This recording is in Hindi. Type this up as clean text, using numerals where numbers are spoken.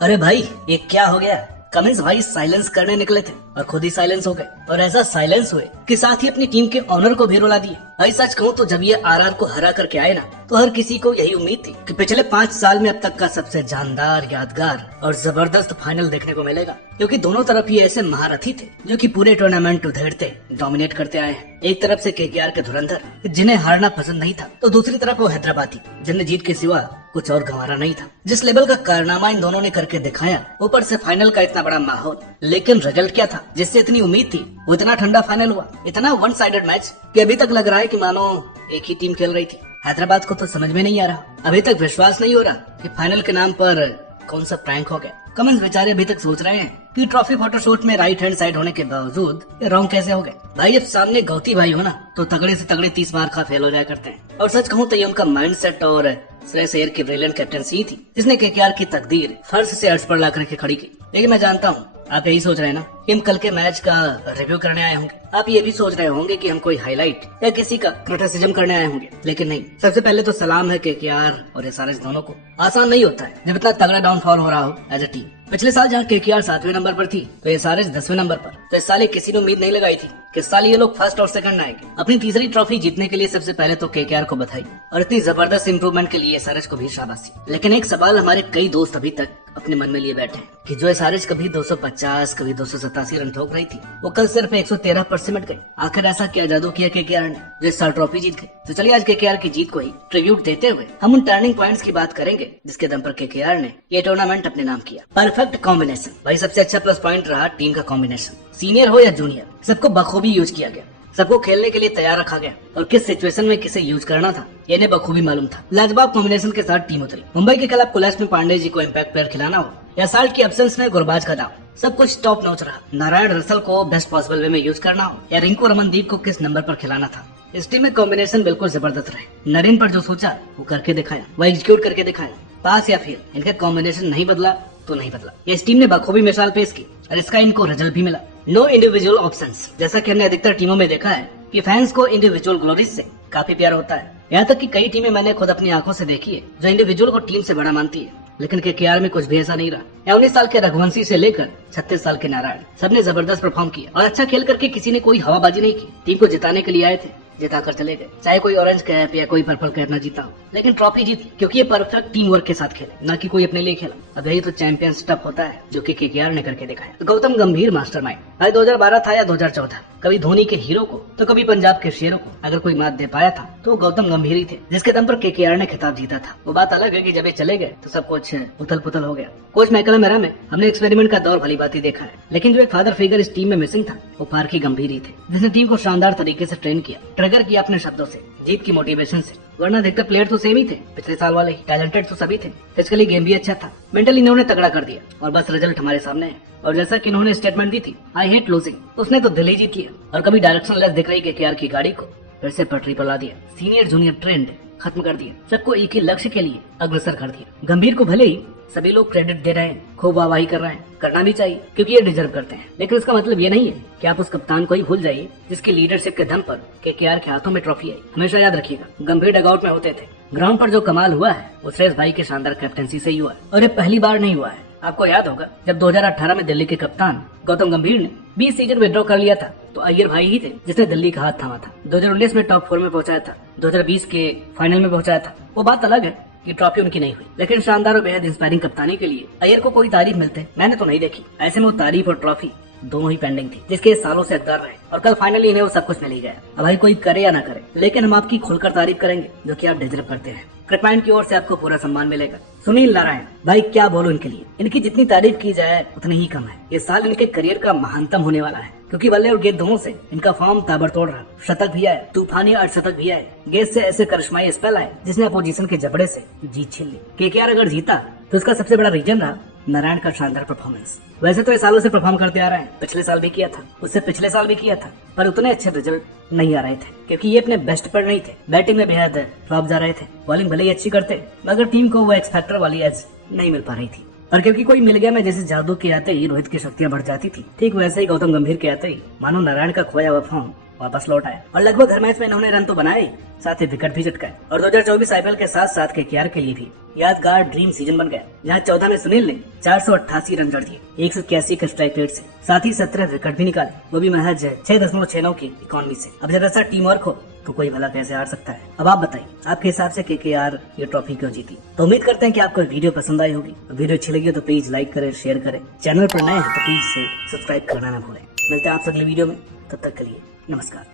अरे भाई ये क्या हो गया। कमिंस भाई साइलेंस करने निकले थे और खुद ही साइलेंस हो गए, और ऐसा साइलेंस हुए कि साथ ही अपनी टीम के ऑनर को भी रुला दिए। भाई सच कहूँ तो जब ये आरआर को हरा करके आए ना, तो हर किसी को यही उम्मीद थी कि पिछले 5 साल में अब तक का सबसे जानदार, यादगार और जबरदस्त फाइनल देखने को मिलेगा, क्योंकि दोनों तरफ ही ऐसे महारथी थे जो कि पूरे टूर्नामेंट उधेड़ते डोमिनेट करते आए हैं। एक तरफ से केकेआर के धुरंधर जिन्हें हारना पसंद नहीं था, तो दूसरी तरफ वो हैदराबादी जिन्हें जीत के सिवा कुछ और गंवारा नहीं था। जिस लेवल का कारनामा इन दोनों ने करके दिखाया, ऊपर से फाइनल का इतना बड़ा माहौल, लेकिन रिजल्ट क्या था जिससे इतनी उम्मीद थी वो इतना ठंडा फाइनल हुआ। इतना वन साइडेड मैच कि अभी तक लग रहा है कि मानो एक ही टीम खेल रही थी। हैदराबाद को तो समझ में नहीं आ रहा, अभी तक विश्वास नहीं हो रहा कि फाइनल के नाम पर कौन सा प्रैंक हो गया। कमेंस बेचारे अभी तक सोच रहे हैं कि ट्रॉफी फोटोशूट में राइट हैंड साइड होने के बावजूद ये रॉन्ग कैसे हो गए। भाई अब सामने गौती भाई हो ना, तो तगड़े से तगड़े 30 बार का फेल हो जाया करते हैं। और सच कहूँ तो ये उनका माइंडसेट और श्रेयस अय्यर की ब्रिलियंट कैप्टनसी थी जिसने केकेआर की तकदीर फर्श से अर्श पर ला करके खड़ी की। लेकिन मैं जानता हूँ आप यही सोच रहे हैं ना कि हम कल के मैच का रिव्यू करने आए होंगे। आप ये भी सोच रहे होंगे कि हम कोई हाईलाइट या किसी का क्रिटिसिज्म करने आए होंगे, लेकिन नहीं। सबसे पहले तो सलाम है केकेआर और एसआरएच दोनों को। आसान नहीं होता है जब इतना तगड़ा डाउनफॉल हो रहा हो एज अ टीम। पिछले साल जहाँ केकेआर 7वें नंबर पर थी तो एसआरएच 10वें नंबर पर, तो इस साल किसी ने उम्मीद नहीं लगाई थी कि इस साल ये लोग फर्स्ट और सेकंड आएंगे। अपनी तीसरी ट्रॉफी जीतने के लिए सबसे पहले तो केकेआर को बधाई, और इतनी जबरदस्त इंप्रूवमेंट के लिए एसआरएच को भी शाबाशी। लेकिन एक सवाल हमारे कई दोस्त अभी तक अपने मन में लिए बैठे हैं कि जो एसआरएच कभी 250 कभी 287 रन ठोक रही थी, वो कल सिर्फ 113 पर सिमट गई। आखिर ऐसा क्या जादू किया केकेआर ने जो इस साल ट्रॉफी जीत गई। तो चलिए आज केकेआर की जीत को ही ट्रिब्यूट देते हुए हम उन टर्निंग पॉइंट्स की बात करेंगे जिसके दम पर केकेआर ने ये टूर्नामेंट अपने नाम किया। Perfect combination. भाई सबसे अच्छा प्लस पॉइंट रहा टीम का कॉम्बिनेशन। सीनियर हो या जूनियर, सबको बखूबी यूज किया गया, सबको खेलने के लिए तैयार रखा गया, और किस सिचुएशन में किसे यूज करना था ये इन्हें बखूबी मालूम था। लाजवाब कॉम्बिनेशन के साथ टीम उतरी। मुंबई के खिलाफ कुलैश में पांडे जी को इम्पैक्ट प्लेयर खिलाना हो या साल्ट की एब्सेंस में गुरबाज का दाव, सब कुछ टॉप नॉच रहा। नारायण रसल को बेस्ट पॉसिबल वे में यूज करना हो या रिंकू रमनदीप को किस नंबर पर खिलाना था, इस टीम में कॉम्बिनेशन बिल्कुल जबरदस्त रहे। नरेन पर जो सोचा वो करके दिखाया, वो एग्जीक्यूट करके दिखाया। पास या फिर इनका कॉम्बिनेशन नहीं बदला तो नहीं बदला, इस टीम ने बखूबी मिसाल पेश की और इसका इनको रिजल्ट भी मिला। No individual options. जैसा कि हमने अधिकतर टीमों में देखा है कि फैंस को इंडिविजुअल ग्लोरीज से काफी प्यार होता है। यहाँ तक कि कई टीमें मैंने खुद अपनी आंखों से देखी है जो इंडिविजुअल को टीम से बड़ा मानती है, लेकिन केकेआर में कुछ भी ऐसा नहीं रहा। 19 साल के रघुवंशी से लेकर 36 साल के नारायण, सबने जबरदस्त परफॉर्म किया और अच्छा खेल करके किसी ने कोई हवाबाजी नहीं की। टीम को जिताने के लिए आए थे, जिता कर चले गए। चाहे कोई ऑरेंज कैप या कोई पर्पल कैप ना जीता हो, लेकिन ट्रॉफी जीती क्योंकि ये परफेक्ट टीम वर्क के साथ खेले, न कि कोई अपने लिए खेला। अब यही तो चैंपियन स्टफ होता है जो कि केकेआर ने करके दिखाया। गौतम गंभीर मास्टरमाइंड। भाई 2012 था या 2014, कभी धोनी के हीरो को तो कभी पंजाब के शेरों को अगर कोई मात दे पाया था तो वो गौतम गंभीर ही थे, जिसके दम पर केकेआर ने खिताब जीता था। वो बात अलग है कि जब ये चले गए तो सब कुछ उथल पुथल हो गया। कोच मैकलम मेरा में हमने एक्सपेरिमेंट का दौर भली बात देखा है, लेकिन जो एक फादर फिगर इस टीम में मिसिंग था वो पारखी गंभीर ही थे, जिसने टीम को शानदार तरीके से ट्रेन किया, ट्रिगर किया अपने शब्दों से, जीत की मोटिवेशन से। वरना अधिकतर प्लेयर तो सेम ही थे, पिछले साल वाले ही टैलेंटेड तो सभी थे। फिजिकली गेम भी अच्छा था, मेंटली इन्होंने तगड़ा कर दिया और बस रिजल्ट हमारे सामने है। और जैसा कि इन्होंने स्टेटमेंट दी थी, आई हेट लूजिंग, उसने तो दिल ही जीत लिया और कभी डायरेक्शन लेस दिख रही केकेआर की गाड़ी को फिर से पटरी पर ला दिया। सीनियर जूनियर ट्रेंड खत्म कर दिया, सबको एक ही लक्ष्य के लिए अग्रसर कर दिया। गंभीर को भले ही सभी लोग क्रेडिट दे रहे हैं, खूब वाहवाही कर रहे हैं, करना भी चाहिए क्योंकि ये डिजर्व करते हैं, लेकिन इसका मतलब ये नहीं है कि आप उस कप्तान को ही भूल जाइए जिसकी लीडरशिप के दम पर केकेआर के हाथों में ट्रॉफी आई। हमेशा याद रखिएगा, गंभीर डगआउट में होते थे, ग्राउंड पर जो कमाल हुआ है वो श्रेयस भाई के शानदार कैप्टनसी से ही हुआ है। और ये पहली बार नहीं हुआ है। आपको याद होगा जब 2018 में दिल्ली के कप्तान गौतम गंभीर ने 20 सीजन विड्रॉ कर लिया था तो अय्यर भाई ही थे जिसने दिल्ली का हाथ थामा था। 2019 में टॉप 4 में पहुंचाया था, 2020 के फाइनल में पहुंचाया था। वो बात अलग है कि ट्रॉफी उनकी नहीं हुई, लेकिन शानदार और बेहद इंस्पायरिंग कप्तानी के लिए अय्यर को कोई तारीफ मिलते मैंने तो नहीं देखी। ऐसे में वो तारीफ और ट्रॉफी दोनों ही पेंडिंग थी, जिसके सालों से हकदार रहे, और कल फाइनली इन्हें वो सब कुछ मिल ही गया। अब भाई कोई करे या ना करे, लेकिन हम आपकी खुलकर तारीफ करेंगे जो कि आप डिजर्व करते हैं। क्रिकपॉइंट की ओर से आपको पूरा सम्मान मिलेगा। सुनील नारायण, भाई क्या बोलूं इनके लिए, इनकी जितनी तारीफ की जाए उतनी ही कम है। ये साल इनके करियर का महानतम होने वाला है क्योंकि बल्ले और गेंद दोनों से इनका फॉर्म ताबड़तोड़ रहा। शतक भी आए, तूफानी अर्धशतक भी आए, गेंद से ऐसे करिश्माई स्पेल आए जिसने अपोजिशन के जबड़े से जीत छीन ली। केकेआर अगर जीता तो इसका सबसे बड़ा रीजन रहा नारायण का शानदार परफॉर्मेंस। वैसे तो ये सालों से परफॉर्म करते आ रहे हैं, पिछले साल भी किया था, उससे पिछले साल भी किया था, पर उतने अच्छे रिजल्ट नहीं आ रहे थे क्योंकि ये अपने बेस्ट पर नहीं थे। बैटिंग में बेहद फ्लॉप जा रहे थे, बॉलिंग भले ही अच्छी करते मगर टीम को वो एक्स फैक्टर वाली एज नहीं मिल पा रही थी। और क्योंकि कोई मिल गया में जैसे जादू के आते ही रोहित की शक्तियां बढ़ जाती थी, ठीक वैसे ही गौतम गंभीर के आते ही मानो नारायण का खोया हुआ फॉर्म वापस लौट आया और लगभग हर मैच में इन्होंने रन तो बनाए, साथ ही विकेट भी झटकाए और 2024 आईपीएल के साथ साथ केकेआर के लिए भी यादगार ड्रीम सीजन बन गया, जहां 14 में सुनील ने 488 रन जड़ दिए 181 के स्ट्राइक रेट से, साथ ही 17 विकेट भी निकाले, वो भी महज 6.69 की इकॉनमी से। अब जरा सा टीम वर्क हो तो कोई भला कैसे हार सकता है। अब आप बताइए आपके हिसाब से केकेआर ये ट्रॉफी क्यों जीती। तो उम्मीद करते हैं कि आपको वीडियो पसंद आई होगी। वीडियो अच्छी लगी तो प्लीज लाइक करें, शेयर करें, चैनल पर नए हैं तो प्लीज से सब्सक्राइब करना ना भूलें। मिलते हैं आपसे अगले वीडियो में, तब तक के लिए नमस्कार।